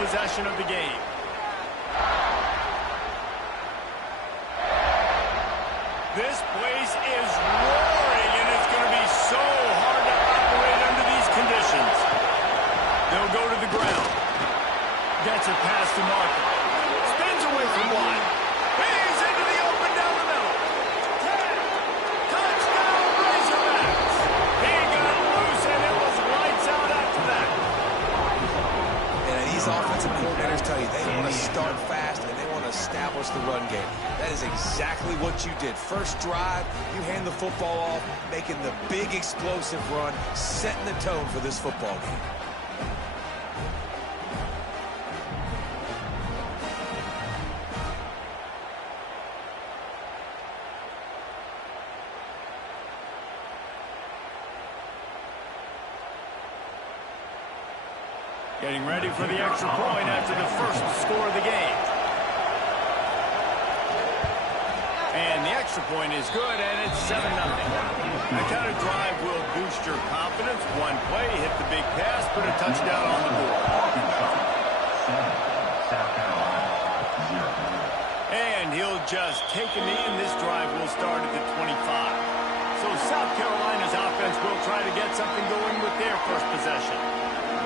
possession of the game. This place is roaring, and it's going to be so hard to operate under these conditions. They'll go to the ground. Gets it past the marker. Spins away from one. He's into the open down the middle. 10. Touchdown, Razorbacks. He got loose, and it was lights out after that. And these offensive coordinators tell you they want to start fast and they want to establish the run game. That is exactly what you did. First drive, you hand the football off, making the big explosive run, setting the tone for this football game. Getting ready for the extra point after the first score of the game. And the extra point is good, and it's 7-0. That kind of drive will boost your confidence. One play, hit the big pass, put a touchdown on the board. And he'll just take a knee, and this drive will start at the 25. So South Carolina's offense will try to get something going with their first possession.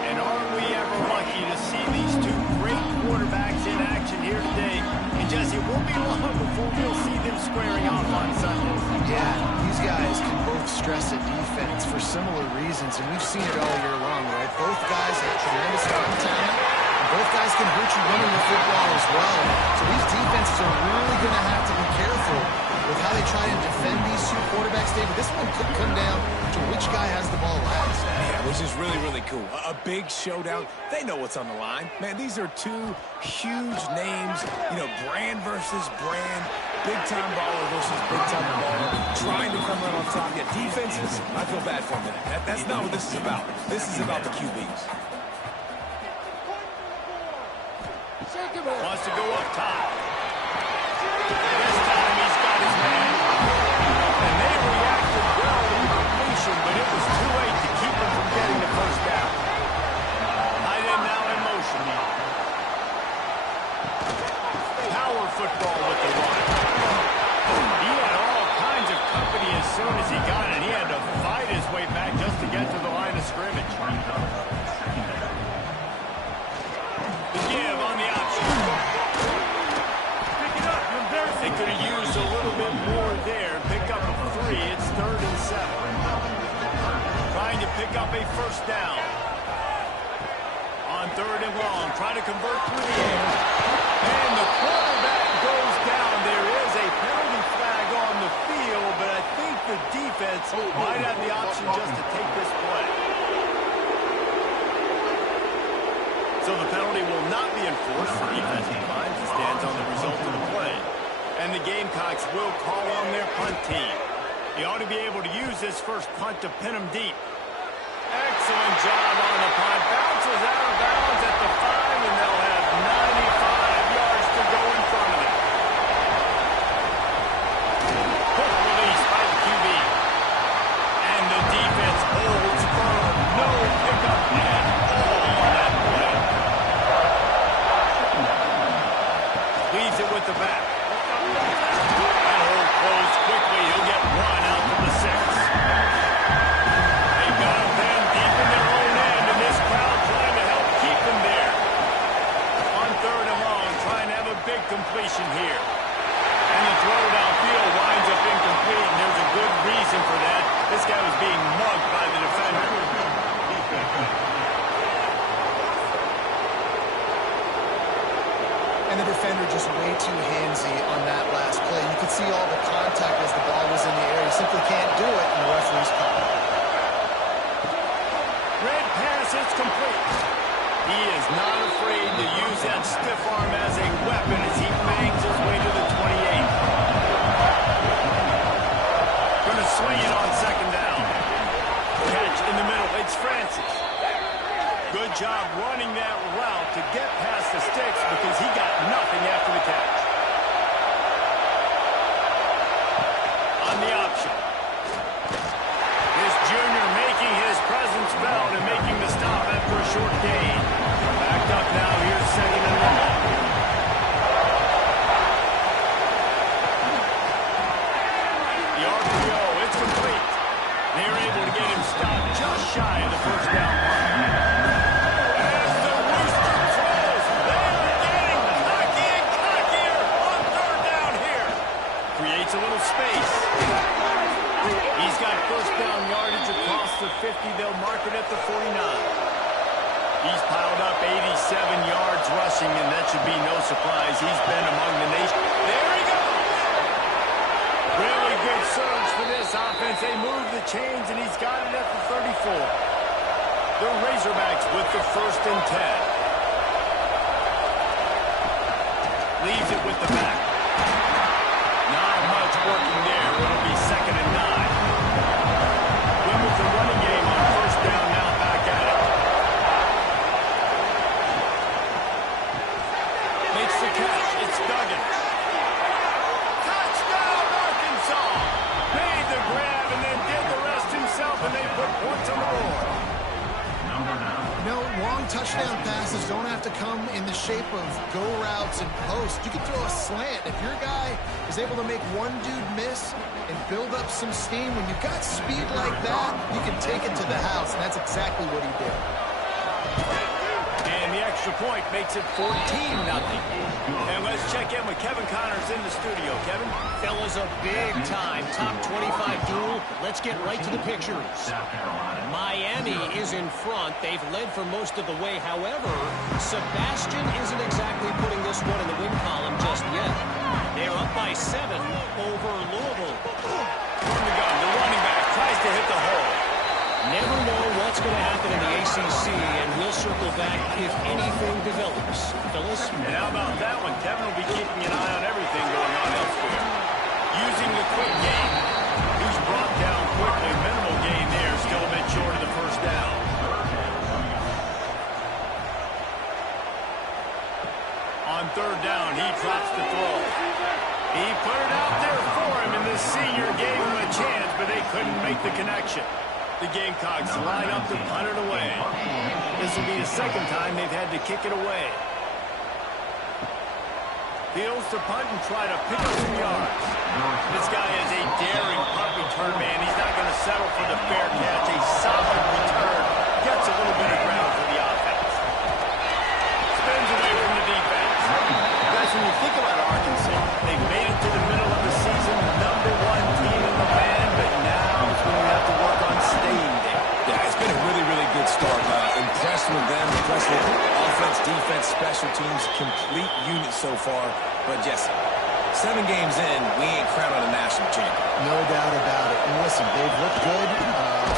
And aren't we ever lucky to see these two great quarterbacks in action here today? And Jesse, it won't be long before we'll see them squaring off on Sunday. Yeah, these guys can both stress a defense for similar reasons, and we've seen it all year long, right? Both guys have tremendous arm talent, and both guys can hurt you running the football as well. So these defenses are really going to have to be careful with how they try and defend these two quarterbacks, David. This one could come down to which guy has the ball last. Yeah, which is really, really cool. A big showdown. They know what's on the line. Man, these are two huge names, you know, brand versus brand, big-time baller versus big-time baller, trying to come out on top. Yeah, defenses, I feel bad for them. That's not what this is about. This is about the QBs. Wants to go up top. This time he's got his man. And they reacted well to the completion, but it was too late to keep him from getting the first down. Tight end now in motion. Power football with the run. He had all kinds of company as soon as he got it. He had to fight his way back just to get to the line of scrimmage. The give on the option. They could have used a little bit more there. Pick up a 3. It's 3rd and 7. Trying to pick up a first down. On 3rd and long. Trying to convert through the air. And the quarterback goes down. There is a penalty flag on the field, but I think the defense might have the option just to take this play. So the penalty will not be enforced for defensive minds. It stands on the result of the play. And the Gamecocks will call on their punt team. He ought to be able to use this first punt to pin him deep. Excellent job on the punt. Bounces out of bounds at the 5, and they'll have 95 yards to go in front of it. Quick release by the QB. And the defense holds firm. No pickup at all on that play. Leaves it with the back. That hole closed quickly. He'll get 1 out to the 6. They've got a man deep in their own end, and this crowd trying to help keep them there. On 3rd and long, trying to have a big completion here. And the throw downfield winds up incomplete, and there's a good reason for that. This guy was being mugged by the defender. And the defender just way too handsy on that last play. You could see all the contact as the ball was in the air. He simply can't do it, and the referee's call. Red pass, it's complete. He is not afraid to use that stiff arm as a weapon as he bangs his way to the 28. Going to swing it on 2nd down. Catch in the middle. It's Francis. Good job running that route to get past the sticks because he got nothing after the catch. On the option. This junior making his presence felt and making the stop after a short gain. Backed up now. Here's first down yardage across the 50. They'll mark it at the 49. He's piled up 87 yards rushing, and that should be no surprise. He's been among the nation. There he goes! Really good surge for this offense. They move the chains, and he's got it at the 34. The Razorbacks with the 1st and 10. Leaves it with the back. Not much working there. It'll be 2nd and 9. Win with the running game on 1st down, now back at it. Makes the catch. It's Duggan. Touchdown, Arkansas! Made the grab and then did the rest himself, and they put points on the board. No, long touchdown passes don't have to come in the shape of go routes and posts. You can throw a slant. If your guy is able to make one dude miss and build up some steam, when you've got speed like that, you can take it to the house, and that's exactly what he did. And the extra point makes it 14-0. And let's check in with Kevin Connors in the studio. Kevin? Fellas, a big-time top 25 duel. Let's get right to the pictures. Miami is in front. They've led for most of the way. However, Sebastian isn't exactly putting this one in the win column just yet. They're up by 7 over Louisville. From the gun, the running back tries to hit the hole. Never know what's going to happen in the ACC, and we'll circle back if anything develops. Phyllis? And how about that one? Kevin will be keeping an eye on everything going on elsewhere. Using the quick game. He's brought down quickly. Minimal gain there. Still a bit short of the 1st down. On 3rd down, he drops the throw. He put it out there for him, and the senior gave him a chance, but they couldn't make the connection. The Gamecocks line up to punt it away. This will be the 2nd time they've had to kick it away. Fields to punt and try to pick up some yards. This guy is a daring punt return man. He's not going to settle for the fair catch. A solid return. Gets a little bit of ground for the offense. Spins away from the defense. Guys, when you think about Arkansas, they've made it to the middle of the season, #1 team in the land, but now it's when we have to work on staying there. Yeah, it's been a really, really good start. Impressed with them, impressed with offense, defense, special teams, complete unit so far. But yes, 7 games in, we ain't crowned a national champion. No doubt about it. And listen, they've looked good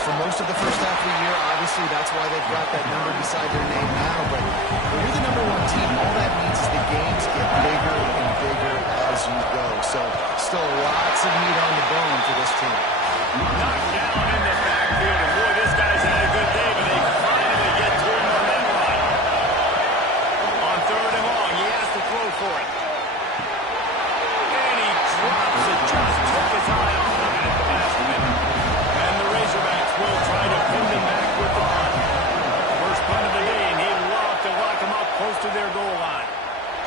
for most of the first half of the year. Obviously, that's why they've got that number beside their name now. But when you're the #1 team, all that means is the games get bigger and bigger as you go. So still lots of meat on the bone for this team. Knocked down in the backfield. And boy, this guy's had a good day, but they finally get to him on that run. On 3rd and long, he has to throw for it. And he drops it. Just took his eye off of it at the last minute. And the Razorbacks will try to pin them back with the punt. First punt of the day, and he'd love to lock them up close to their goal line.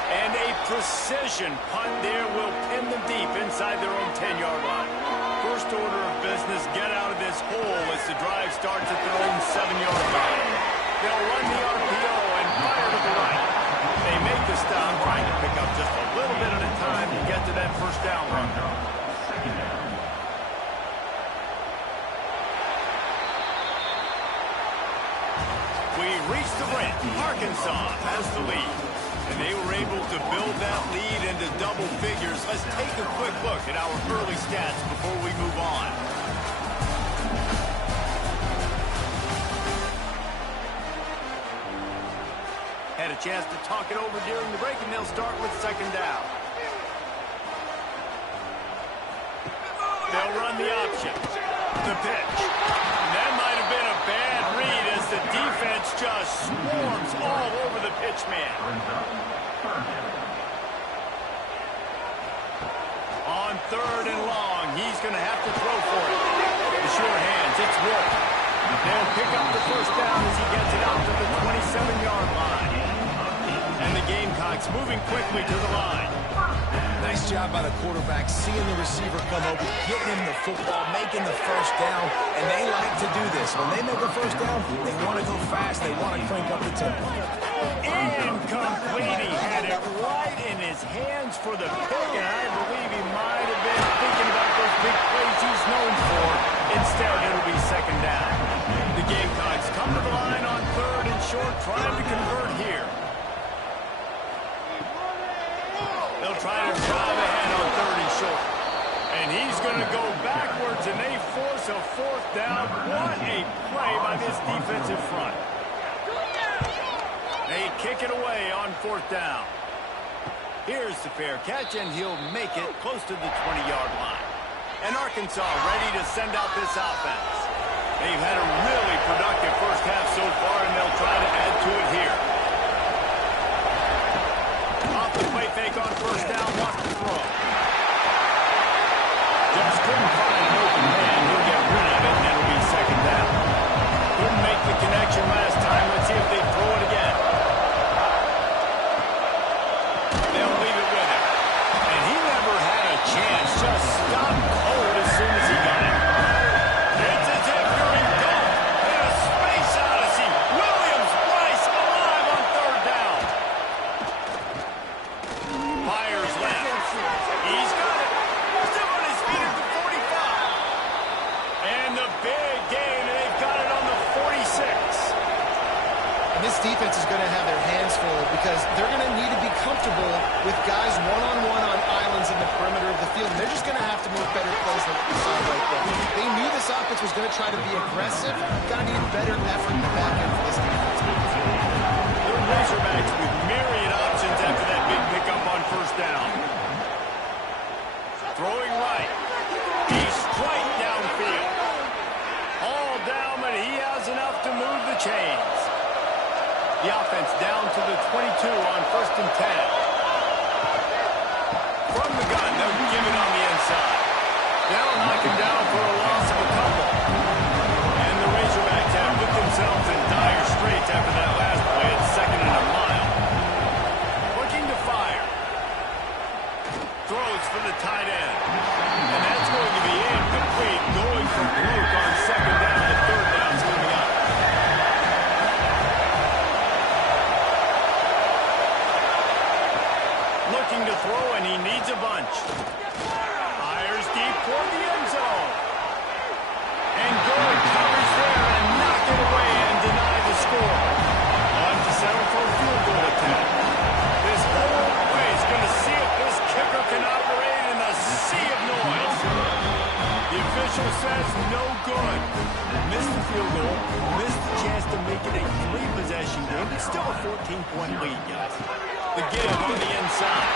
And a precision punt there will pin them deep inside their own 10-yard line. First order of business, get out of this hole as the drive starts at their own 7-yard line. They'll run the RPO and fire to the right. They make the stop, trying to pick up just a little bit at a time to get to that 1st down run. We reach the brink. Arkansas has the lead. And they were able to build that lead into double figures. Let's take a quick look at our early stats before we move on. Had a chance to talk it over during the break, and they'll start with 2nd down. They'll run the option. The pitch. And that might have been a bad read as the defense just swarms all over the pitch man. On 3rd and long, he's going to have to throw for it. The sure hands, it's Wolf. They'll pick up the 1st down as he gets it out to the 27-yard line. And the Gamecocks moving quickly to the line. Nice job by the quarterback, seeing the receiver come open, getting him the football, making the 1st down, and they like to do this. When they make a 1st down, they want to go fast, they want to crank up the tempo. Incomplete. He had it right in his hands for the pick, and I believe he might have been thinking about those big plays he's known for. Instead, it'll be second down. The Gamecocks come to the line on third and short, trying to convert here. They'll try to drive ahead on third and short. And he's going to go backwards, and they force a fourth down. What a play by this defensive front. They kick it away on fourth down. Here's the fair catch, and he'll make it close to the 20-yard line. And Arkansas ready to send out this offense. They've had a really productive first half so far, and they'll try to add to it here. Off the play fake on first down, wants to throw. Just couldn't find an open man. He'll get rid of it, and it'll be second down. Couldn't make the connection last time. Let's see if they throw it again. They'll leave it with him. And he never had a chance. Just stopped cold as soon as he got it. It's as if you're engulfed in a space odyssey. Williams Bryce alive on third down. Fires left. He's got it. Still on his feet at the 45. And the big gain, and they've got it on the 46. And this defense is going to have their hands full because they're going to need to be comfortable with guys one-on-one on islands in the perimeter of the field. And they're just going to have to make better plays than what we saw right there. They knew this offense was going to try to be aggressive. Got to need better effort in the back end for this defense. The Razorbacks with myriad options after that big pickup on first down. Throwing right. He's straight downfield. All down, but he has enough to move the chains. The offense down to the 22 on first and 10. From the gun, they'll give it on the inside. They'll knock him down for a loss of a couple. And the Razorbacks have put themselves in dire straits after that last play. It's second and a mile. Looking to fire. Throws for the tight end. And that's going to be incomplete. Going for Luke on second down. The third down's coming up. Looking to throw, and he needs a bunch. Fires deep toward the end zone. And Gordon covers there and knock it away and deny the score. On to settle for a field goal attempt. This whole play is going to see if this kicker can operate in a sea of noise. The official says no good. Missed the field goal, missed the chance to make it a three-possession game. It's still a 14-point lead, guys. The give on the inside.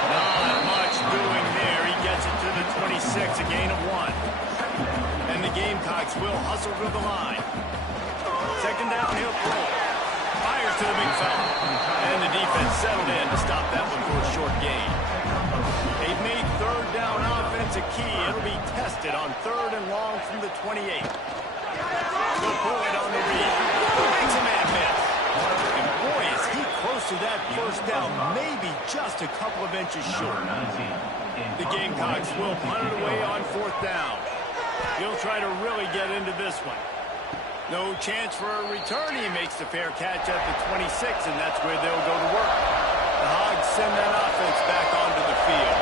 Not much doing there. He gets it to the 26, a gain of 1. And the Gamecocks will hustle to the line. Second down, he'll throw. Fires to the big fella. And the defense settled in to stop that one for a short gain. They've made third down offense a key. It'll be tested on third and long from the 28. They'll pull it on the read. Makes a man miss. And boy, is he close to that first down, maybe just a couple of inches short. The Gamecocks will punt it away on fourth down. He'll try to really get into this one. No chance for a return. He makes the fair catch at the 26, and that's where they'll go to work. The Hogs send that offense back onto the field.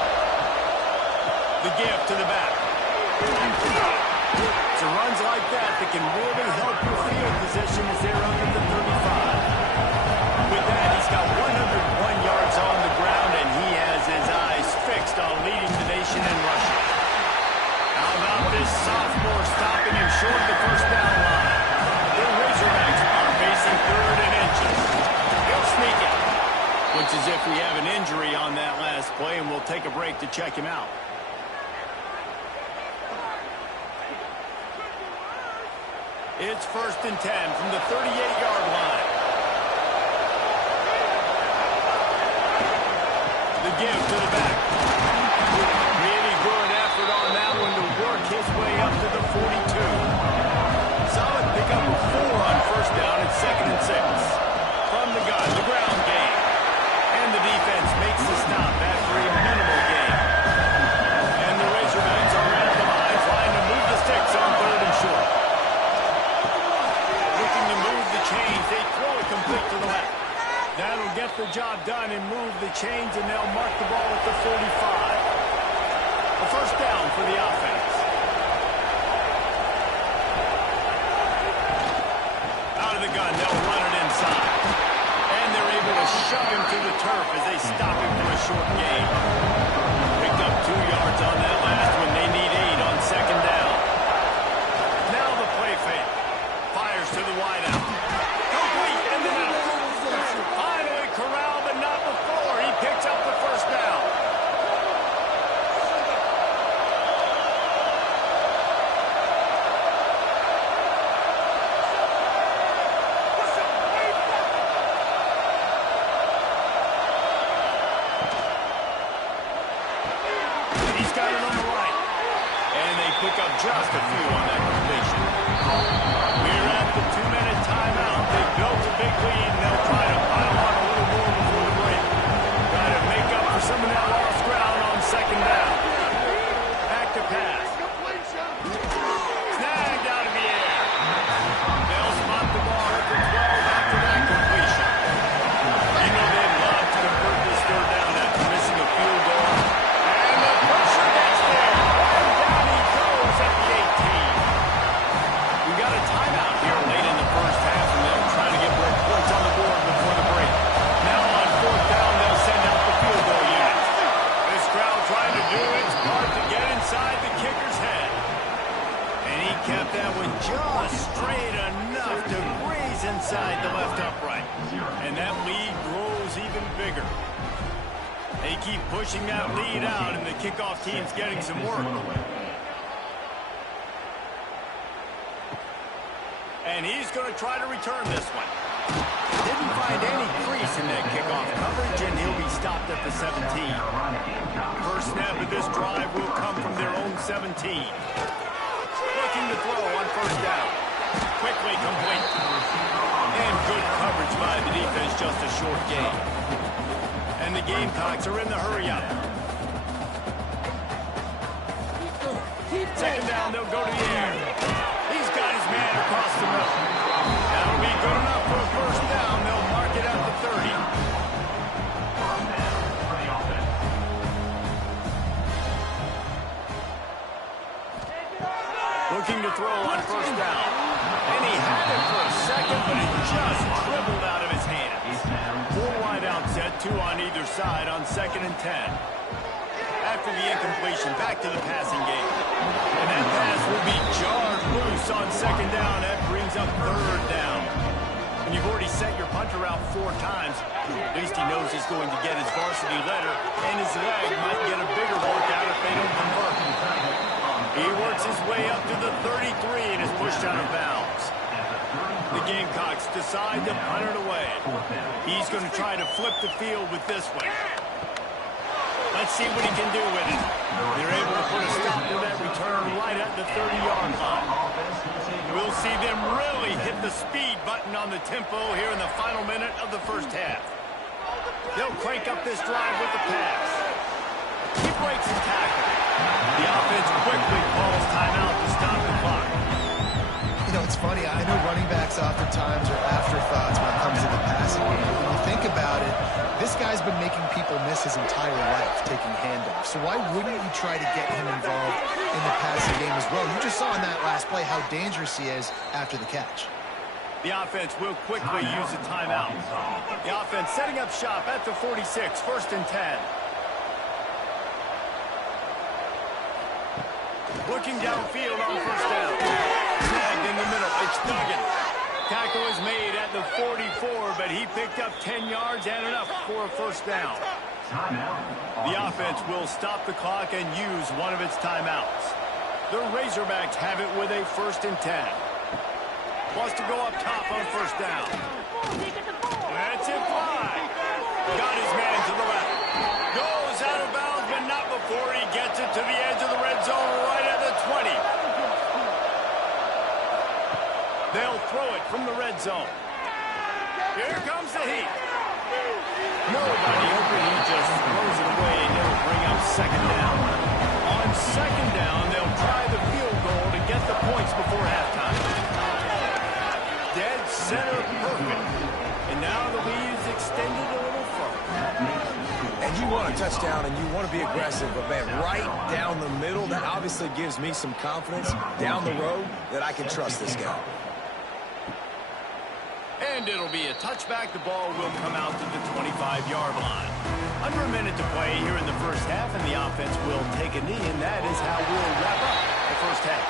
The give to the back. It's runs like that can really help your field position as they're up at the 35. With that, he's got 101 yards on the ground, and he has his eyes fixed on leading the nation in rushing. How about this sophomore stopping him short of the first down line? The Razorbacks are facing third and inches. He'll sneak it. Looks as if we have an injury on that last play, and we'll take a break to check him out. It's first and 10 from the 38-yard line. The give to the back. Really good effort on that one to work his way up to the 42. Solid pickup of 4 on first down and second and 6. From the gun, the ground game. And the defense makes the stop after a minimal gain. And the Razorbacks are at the line trying to move the sticks on third and short. Looking to move the chains. They throw it complete to the left. That'll get the job done and move the chains, and they'll mark the ball at the 45. A first down for the offense. of the gun. They'll run it inside. And they're able to shove him to the turf as they stop him for a short gain. Picked up 2 yards on that last one. They need 8 on second down. Now the play fake. Fires to the wideout. Complete in the middle. Finally corralled, but not before. He picks up the first down. He's got it on the right. And they pick up just a few on that completion. We're at the 2-minute timeout. They built a big lead, and they'll try to pile on a little more before the break. Try to make up for some of that lost ground on second down. Back to pass. Snagged out of the air. They'll spot the ball at the 12 after that completion. You know they'd love to convert this third down after missing a field goal. And the pressure gets there. And down he goes at the 18. We got a timeout here late in the first half, and they'll try to get more points on the board before the break. Now on fourth down, they'll send out the field goal unit. This crowd trying to do its part to get inside the kicker's head. And he kept that one just straight enough to graze inside the left upright. And that lead grows even bigger. They keep pushing that lead out, and the kickoff team's getting some work. And he's going to try to return this one. Didn't find any crease in that kickoff coverage, and he'll be stopped at the 17. First snap of this drive will come from their own 17. Looking to throw on first down. Quickly complete. And good coverage by the defense, just a short gain. And the Gamecocks are in the hurry-up. Second down, they'll go to the air. He's got his man across the middle. That'll be good enough for a first down. They'll mark it at the 30. Looking to throw on first down. And he had it for a second, but it just dribbled out of his hands. 4 wide out set, 2 on either side on second and 10. After the incompletion, back to the passing game. And that pass will be jarred loose on second down. That brings up third down. And you've already sent your punter out 4 times. At least he knows he's going to get his varsity letter, and his leg might get a bigger workout if they don't convert. He works his way up to the 33 and is pushed out of bounds. The Gamecocks decide to punt it away. He's going to try to flip the field with this one. Let's see what he can do with it. They're able to put a stop to that return right at the 30-yard line. We'll see them really hit the speed button on the tempo here in the final minute of the first half. They'll crank up this drive with the pass. He breaks the tackle. The offense quickly calls timeout to stop the clock. You know, it's funny. I know running backs oftentimes are afterthoughts when it comes to the passing game. But when you think about it, this guy's been making people miss his entire life taking handoffs. So why wouldn't you try to get him involved in the passing game as well? You just saw in that last play how dangerous he is after the catch. The offense will quickly use a timeout. The offense setting up shop at the 46, first and 10. Looking downfield on first down. Snagged in the middle. It's Duggan. Tackle is made at the 44, but he picked up 10 yards and enough for a first down. The offense will stop the clock and use one of its timeouts. The Razorbacks have it with a first and 10. Wants to go up top on first down. That's it, fly. Got his man to the left. Goes out of bounds, but not before he gets it to the edge of the red zone right at the 20. They'll throw it from the red zone. Here comes the heat. Nobody open. He just throws it away, and it'll bring up second down. On second down, they'll try the field goal to get the points before halftime. Dead center perfect. And now the lead is extended a little further. And you want a touchdown and you want to be aggressive, but man, right down the middle, that obviously gives me some confidence down the road that I can trust this guy. And it'll be a touchback. The ball will come out to the 25-yard line. Under a minute to play here in the first half, and the offense will take a knee, and that is how we'll wrap up the first half.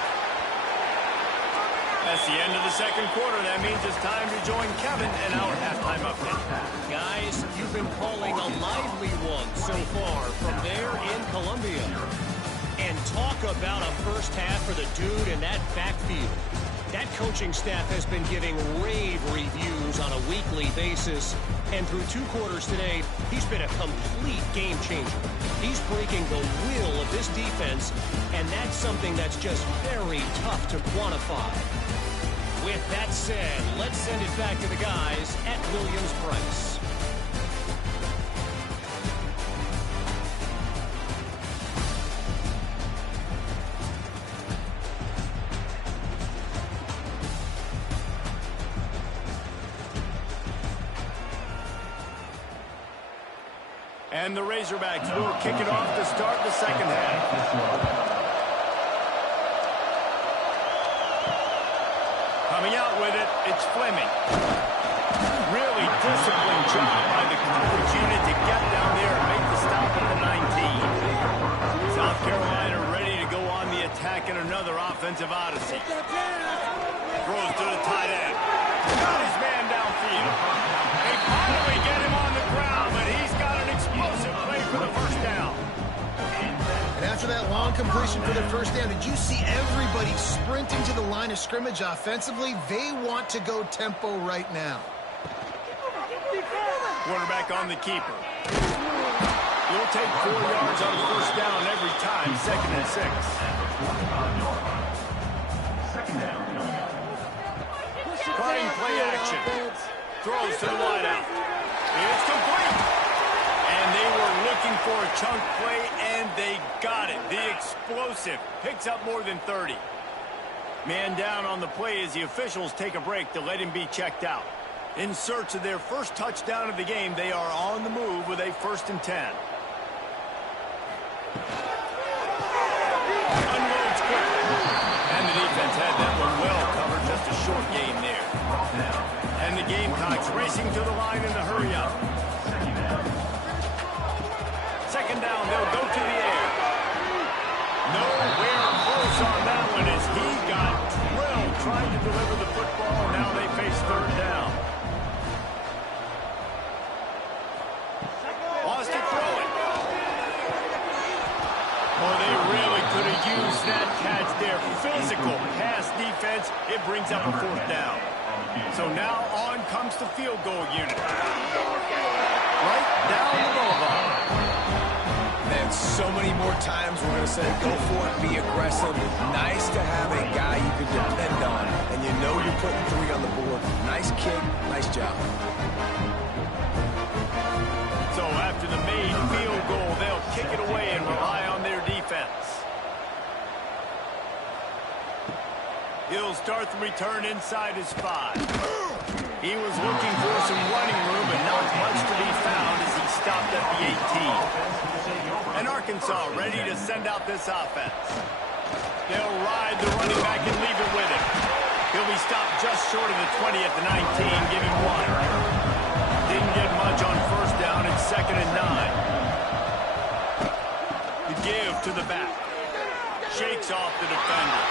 That's the end of the second quarter. That means it's time to join Kevin and our halftime update. Guys, you've been calling a lively one so far from there in Columbia. And talk about a first half for the dude in that backfield. That coaching staff has been giving rave reviews on a weekly basis. And through 2 quarters today, he's been a complete game changer. He's breaking the will of this defense, and that's something that's just very tough to quantify. With that said, let's send it back to the guys at Williams-Brice. And the Razorbacks will kick it off to start the second half. Coming out with it, it's Fleming. Really disciplined job by the coverage unit to get down there and make the stop at the 19. South Carolina ready to go on the attack in another offensive odyssey. Throws to the tight end. Got his man downfield. They finally get him on the ground, but he's got an explosive play for the first down. And after that long completion for the first down, did you see everybody sprinting to the line of scrimmage offensively? They want to go tempo right now. Quarterback on the keeper. You'll take 4 yards on first down every time, 2nd and 6. Trying play action. Throws to the wideout. It's complete. And they were looking for a chunk play, and they got it. The explosive picks up more than 30. Man down on the play as the officials take a break to let him be checked out. In search of their first touchdown of the game, they are on the move with a 1st and 10. Unloads quick. And the defense had that one well covered. Just a short gain there. And the Gamecocks racing to the line in the hurry-up. 2nd down, they'll go to the air. Nowhere close on that one as he got drilled trying to deliver the football. Now they face 3rd down. Lost to throw it. Oh, they really could have used that catch there. Physical pass defense. It brings up a 4th down. So now on comes the field goal unit. Right down the boulevard. Man, so many more times we're going to say go for it, be aggressive. Nice to have a guy you can depend on, and you know you're putting 3 on the board. Nice kick, nice job. So after the made field goal, they'll kick it away and rely on their defense. He'll start the return inside his 5. He was looking for some running room, but not much to be found as he stopped at the 18. And Arkansas ready to send out this offense. They'll ride the running back and leave it with him. He'll be stopped just short of the 20 at the 19, give him 1. Didn't get much on first down. It's 2nd and 9. The give to the back. Shakes off the defender.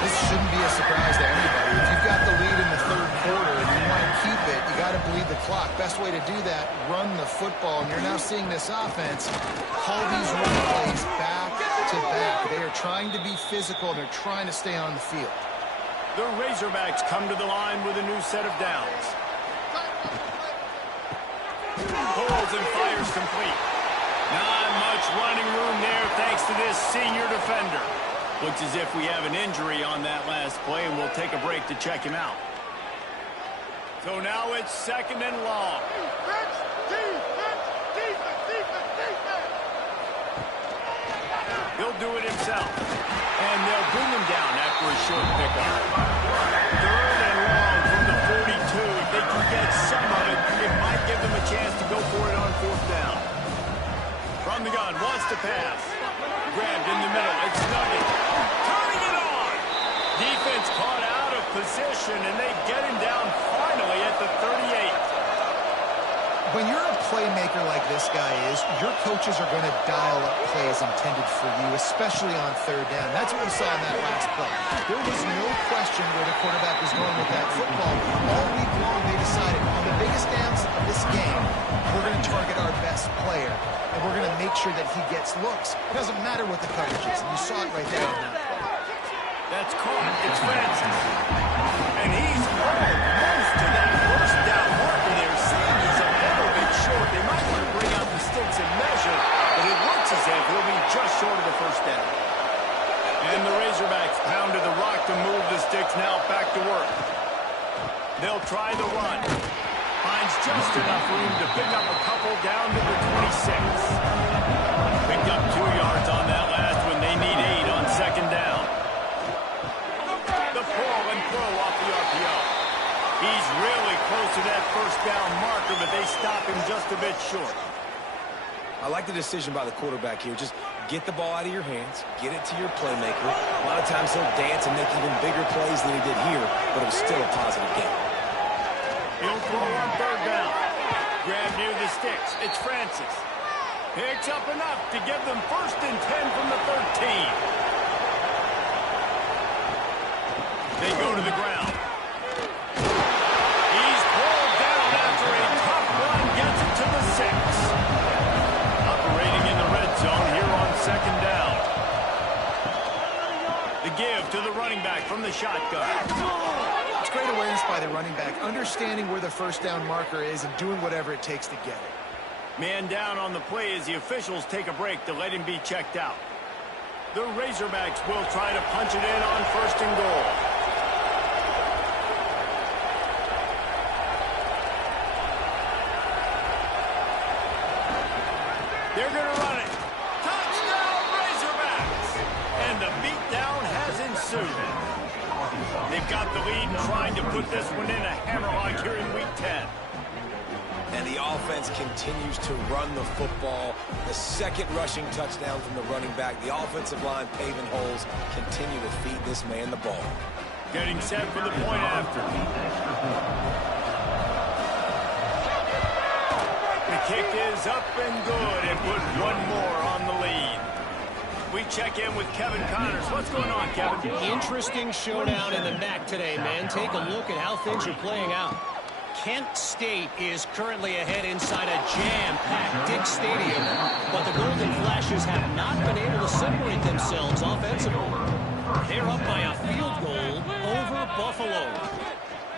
This shouldn't be a surprise to anybody. If you've got the lead in the 3rd quarter and you want to keep it, you got to bleed the clock. Best way to do that, run the football. And you're now seeing this offense call these run plays back to back. They are trying to be physical. They're trying to stay on the field. The Razorbacks come to the line with a new set of downs. Pulls and fires complete. Not much running room there thanks to this senior defender. Looks as if we have an injury on that last play, and we'll take a break to check him out. So now it's 2nd and long. He'll do it himself. And they'll bring him down after a short pickup. 3rd and long from the 42. If they can get some of it, it might give them a chance to go for it on 4th down. From the gun, wants to pass. Grabbed in the middle, it's Nugget. Turning it on! Defense caught out of position, and they get him down finally when you're a playmaker like this guy is, your coaches are going to dial up plays intended for you, especially on third down. That's what we saw in that last play. There was no question where the quarterback was going with that football. All week long, they decided on the biggest downs of this game, we're going to target our best player, and we're going to make sure that he gets looks. It doesn't matter what the coverage is, and you saw it right there on that play. That's caught. It's Francis. And he's hauled most to that first down marker there. Seeing he's a little bit short. They might want to bring out the sticks and measure, but it looks as if he'll be just short of the first down. And the Razorbacks pounded the rock to move the sticks. Now back to work. They'll try the run. Finds just enough room to pick up a couple down to the 26. Picked up 2 yards on that last one. They need 8 on second down. The pull and throw off the RPO. He's really close to that first down marker, but they stop him just a bit short. I like the decision by the quarterback here. Just get the ball out of your hands, get it to your playmaker. A lot of times he'll dance and make even bigger plays than he did here, but it was still a positive game. He'll throw on third down. Grab near the sticks. It's Francis. Picks up enough to give them 1st and 10 from the 13. They go to the ground. He's pulled down after a tough run. Gets it to the 6. Operating in the red zone here on second down. The give to the running back from the shotgun. It's great awareness by the running back, understanding where the first down marker is and doing whatever it takes to get it. Man down on the play as the officials take a break to let him be checked out. The Razorbacks will try to punch it in on 1st and goal. They're going to run it. Touchdown, Razorbacks! And the beatdown has ensued. They've got the lead and trying to put this one in a hammerlock here in Week 10. And the offense continues to run the football. The second rushing touchdown from the running back. The offensive line paving holes. Continue to feed this man the ball. Getting set for the point after. The kick is up and good and put one more on the lead. We check in with Kevin Connors. What's going on, Kevin? Interesting showdown in the MAC today, man. Take a look at how things are playing out. Kent State is currently ahead inside a jam-packed Dick Stadium, but the Golden Flashes have not been able to separate themselves offensively. They're up by a field goal over Buffalo.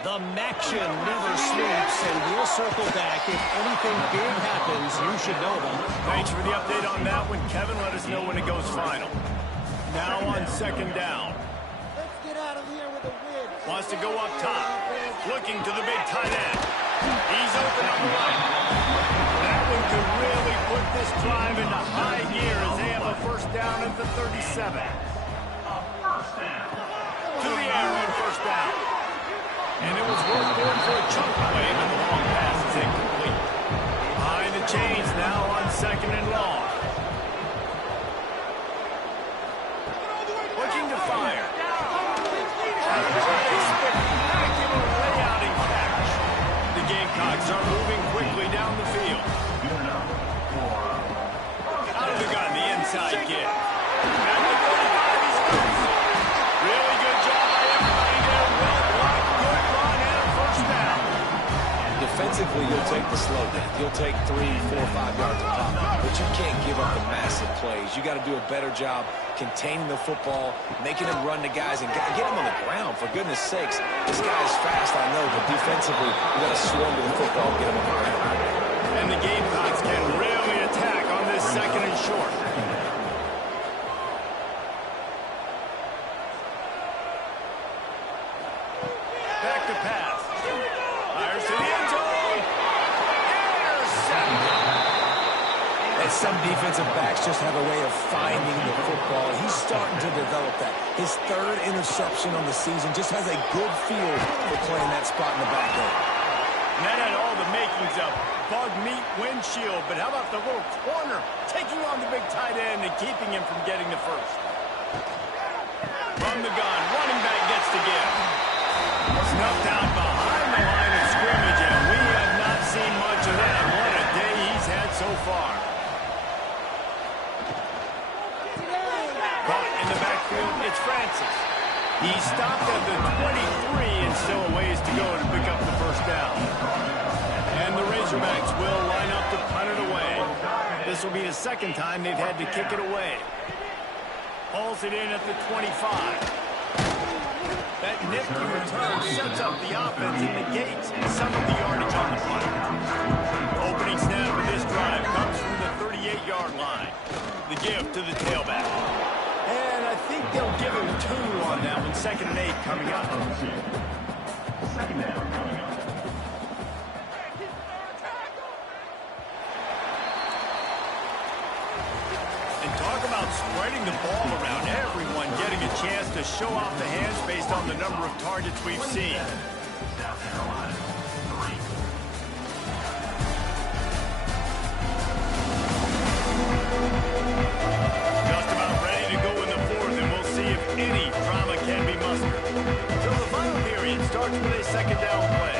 The Maction never sleeps, and we'll circle back. If anything big happens, you should know about it. Thanks for the update on that one, Kevin. Let us know when it goes final. Now on second down. Let's get out of here with a win. Wants to go up top. Looking to the big tight end. He's open on the right. That one could really put this drive into high gear as they have a first down at the 37. To the air on first down. And it was worth going for a chunk play, but the long pass is incomplete. Behind the chains now on second and long. Looking to fire. A spectacular layout and catch. The Gamecocks are moving quickly down the field. Out of the gun, the inside kid. Back to 35, he's loose. Really good job by everybody there. Well blocked, good run, and a first down. Defensively, you'll take the slow down. You'll take 3, 4, 5 yards a pop, but you can't give up the massive plays. You got to do a better job containing the football, making him run to guys, and get him on the ground. For goodness sakes, this guy is fast, I know, but defensively, you got to swarm to the football and get him on the ground. And the Gamecocks can really attack on this second and short. Back to pass. Fires to the end zone. Intercepted. And some defensive backs just have a way of finding the football. He's starting to develop that. His 3rd interception on the season just has a good feel for playing that spot in the back end. And that had all the makings of bug meat windshield, but how about the little corner taking on the big tight end and keeping him from getting the first? From the gun, running back gets to give. Snuffed out behind the line of scrimmage, and we have not seen much of that. What He stopped at the 23 and still a ways to go to pick up the first down. And the Razorbacks will line up to punt it away. This will be the second time they've had to kick it away. Hauls it in at the 25. That nifty return sets up the offense and negates some of the yardage on the punt. Opening snap of this drive comes from the 38-yard line. The give to the tailback. And I think they'll give him 2 on that one. 2nd and 8 coming up. And talk about spreading the ball around, everyone getting a chance to show off the hands based on the number of targets we've seen. Just about ready to go in the 4th, and we'll see if any drama can be mustered. So the final period starts with a 2nd down play.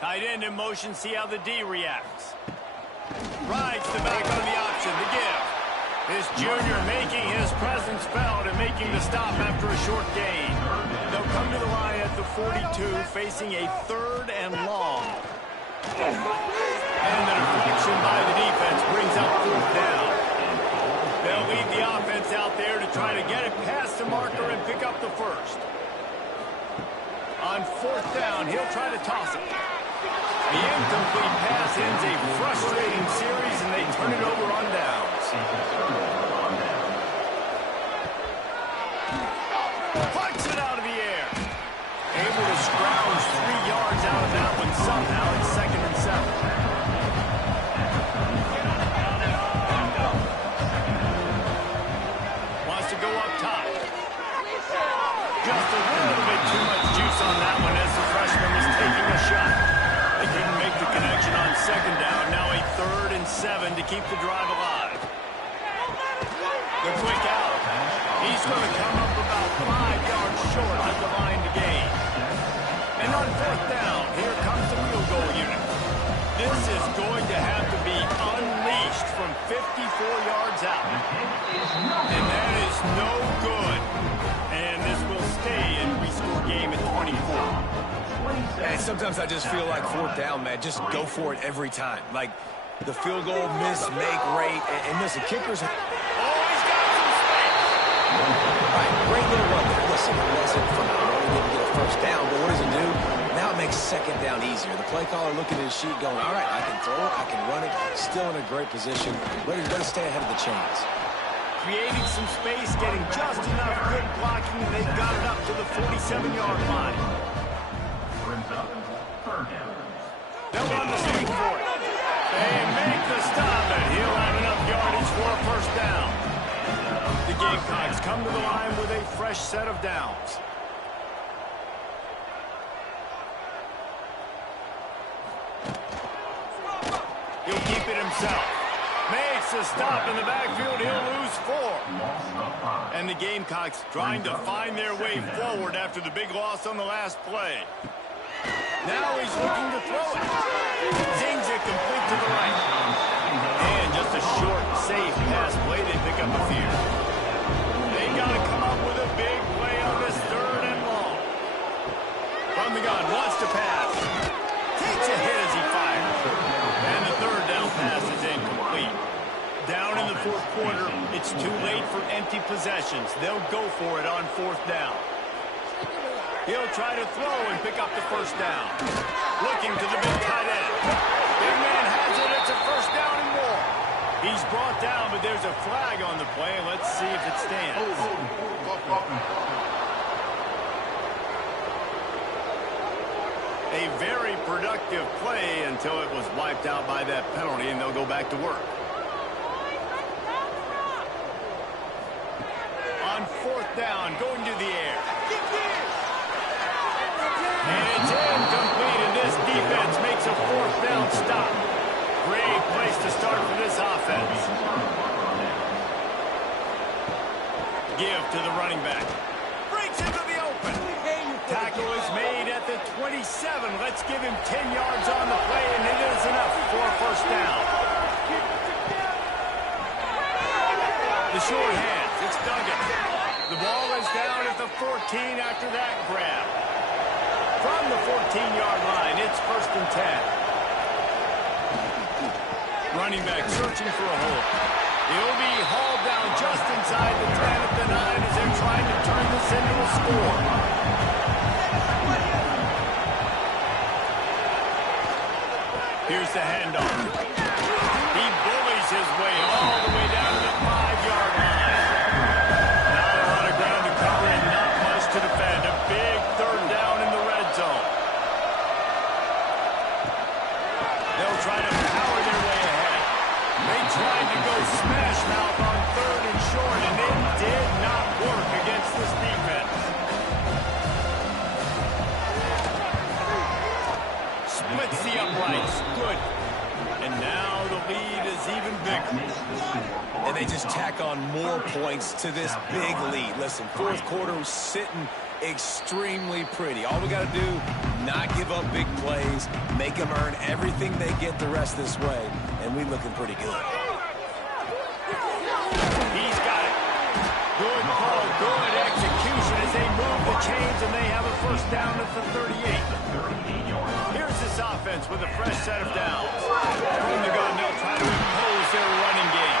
Tight end in motion, see how the D reacts. Rides the back on the option, the give. This junior making his presence felt and making the stop after a short gain. They'll come to the line at the 42, facing a 3rd and long. And the deflection by the defense brings up 4th down. They'll lead the offense out there to try to get it past the marker and pick up the first. On 4th down, he'll try to toss it. The incomplete pass ends a frustrating series, and they turn it over on downs. Puts it out of the air. Able to scrounge 3 yards out of that one somehow. It's 2nd and 7. Wants to go up top. Just a little bit too much juice on that one as the freshman was taking a shot. They couldn't make the connection on 2nd down. Now a 3rd and 7 to keep the drive alive. The quick out. He's going to come up about 5 yards short of the line to gain. And on 4th down, here comes the field goal unit. This is going to have to be unleashed from 54 yards out. And that is no good. And this will stay in rescore game at 24. And sometimes I just feel like 4th down, man, just go for it every time. Like the field goal miss, make rate, and listen, kickers. Oh, he's got some space. All right, great little run there. Listen, it wasn't phenomenal. He didn't get a 1st down, but what does it do? Now it makes 2nd down easier. The play caller looking at his sheet going, all right, I can throw it, I can run it, still in a great position, ready to stay ahead of the chains. Creating some space, getting just enough good blocking, and they've got it up to the 47-yard line. They'll run the streak for it. They make the stop, and he'll have enough yardage for a 1st down. The Gamecocks come to the line with a fresh set of downs. He'll keep it himself. Makes a stop in the backfield. He'll lose 4. And the Gamecocks trying to find their way forward after the big loss on the last play. Now he's looking to throw it. Zings it complete to the right. And just a short, safe pass play. They pick up a few. They got to come up with a big play on this 3rd and long. From the gun, wants to pass. Takes a hit as he fires. And the 3rd down pass is incomplete. Down in the 4th quarter, it's too late for empty possessions. They'll go for it on 4th down. He'll try to throw and pick up the 1st down. Looking to the big tight end. Big man has it. It's a 1st down and more. He's brought down, but there's a flag on the play. Let's see if it stands. A very productive play until it was wiped out by that penalty, and they'll go back to work. On 4th down, going to the air. And it's incomplete, and this defense makes a 4th down stop. Great place to start for this offense. Give to the running back. Breaks into the open. Tackle is made at the 27. Let's give him 10 yards on the play, and it is enough for a 1st down. The short hands. It's Duggan. The ball is down at the 14 after that grab. From the 14-yard line, it's 1st and 10. Running back searching for a hole. He'll be hauled down just inside the 10 at the 9 as they're trying to turn this into a score. Here's the handoff. He bullies his way all the way down to the 5-yard line. Not a lot of ground to cover and not much to defend. A big 3rd down in the red zone. They'll try to power their way ahead. They tried to go smash mouth on 3rd and short, and it did not work against this defense. Splits the uprights. Good. And now the lead is even bigger. And they just tack on more points to this big lead. Listen, 4th quarter was sitting extremely pretty. All we got to do, not give up big plays, make them earn everything they get the rest this way, and we looking pretty good. He's got it. Good call, good execution as they move the chains, and they have a 1st down at the 38. Here's this offense with a fresh set of downs. From the gun, they'll try to impose their running game.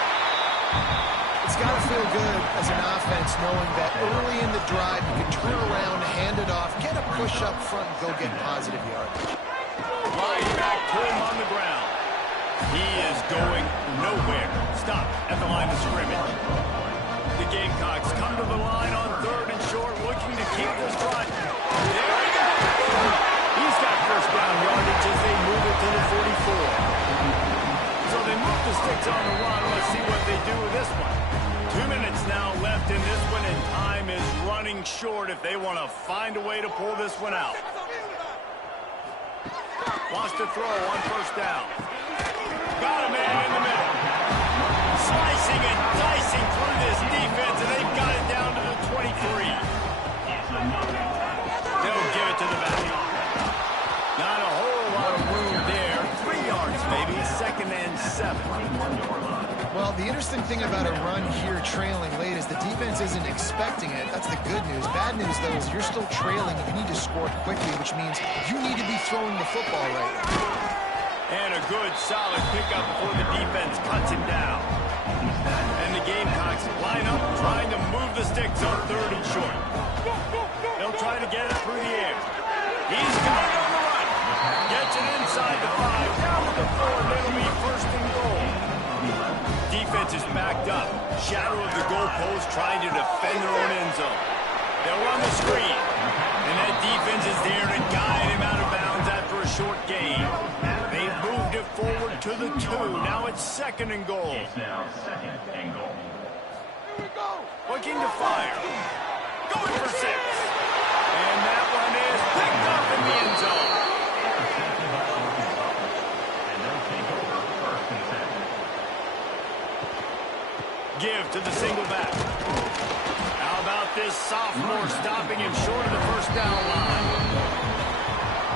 It's got to feel good as an offense knowing that early in the drive you can turn around, hand it off, get a push up front, and go get positive yardage. Lying back to him on the ground. He is going nowhere. Stop at the line of scrimmage. The Gamecocks come to the line on 3rd and short, looking to keep this run. There we go. He's got 1st down yardage as they move it to the 44. So they move the sticks on the run. Let's see what they do with this one. 2 minutes now left in this one, and time is running short if they want to find a way to pull this one out. Wants to throw on 1st down. Got a man in the middle. Slicing and dicing through this defense, and they've got it down to the 23. They'll give it to the back. Not a whole lot of room there. 3 yards, maybe. 2nd and 7. Well, the interesting thing about a run here trailing late is the defense isn't expecting it. That's the good news. Bad news, though, is you're still trailing. You need to score quickly, which means you need to be throwing the football right now. And a good, solid pickup before the defense cuts him down. And the Gamecocks line up trying to move the sticks on 3rd and short. They'll try to get it through the air. He's got it on the run. Gets it inside the 5, down to the 4, and it'll be 1st and goal. Defense is backed up. Shadow of the goalpost trying to defend their own end zone. They'll run the screen. And that defense is there to guide him out of bounds after a short gain. They've moved it forward to the 2. Now it's 2nd and goal. Looking to fire. Going for 6. And that one is picked up in the end zone. Give to the single back. How about this sophomore stopping him short of the 1st down line?